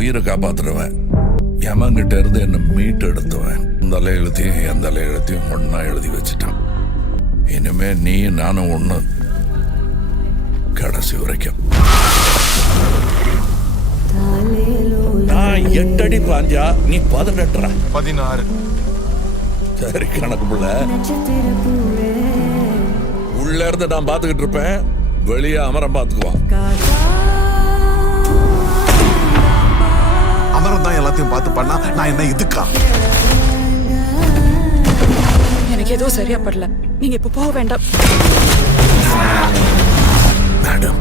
உயிரை காப்பாத்துறவன், யமன்கிட்ட இருந்து என்ன மீட்டு எடுத்துவன். இந்த எழுத்தையும் எந்த எழுத்தையும் ஒன்னா எழுதி வச்சுட்டான். இனிமே நீ நானும் ஒண்ணு, கடைசி வரைக்கும். நான் 8 அடி பாஞ்சா நீ 18. 16. சரி கணக்கு புள்ள. உள்ள இருந்து நான் பாத்துக்கிட்டு இருப்பேன், வெளியே அமரம் பாத்துக்குவான். அமரம் தான் எல்லாத்தையும் பார்த்து பண்ணா நான் என்ன இதுக்கா? எனக்கு எதுவும் சரியா படல. நீங்க இப்ப போக வேண்டாம். Madam,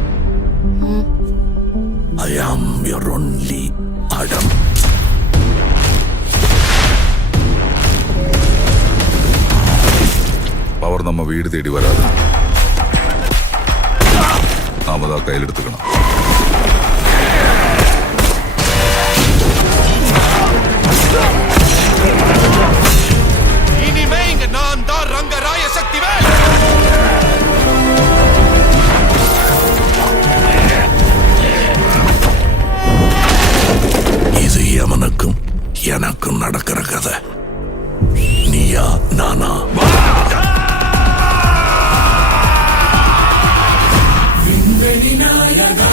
I am your only Adam. Power நம்ம வீடு தேடி வராது, நாம தான் கையில் எடுத்துக்கணும். இனிமே இங்க நான் தான் ரங்கராய சக்திவேல். இது யமனுக்கும் எனக்கும் நடக்கிற கதை. நீயா நானா? விண்வெளி நாயகா.